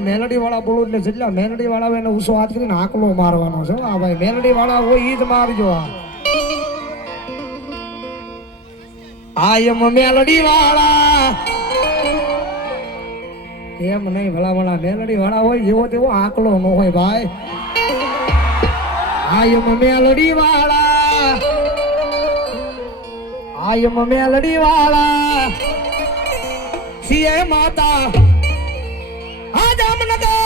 મેલડી વાળા બોલું એટલે જેટલા મેલડી વાળા હોય એને ઉસો હાથ કરીને આકલો મારવાનો છે આ ભાઈ મેલડી વાળા હોય ઈ જ મારજો આયમ મેલડી વાળા એમ નહીં ભલા મેલડી વાળા હોય એવો તેવો આકલો ન હોય ભાઈ આયમ મેલડી વાળા આયમ મેલડી વાળા સીએ માતા આ જામનગર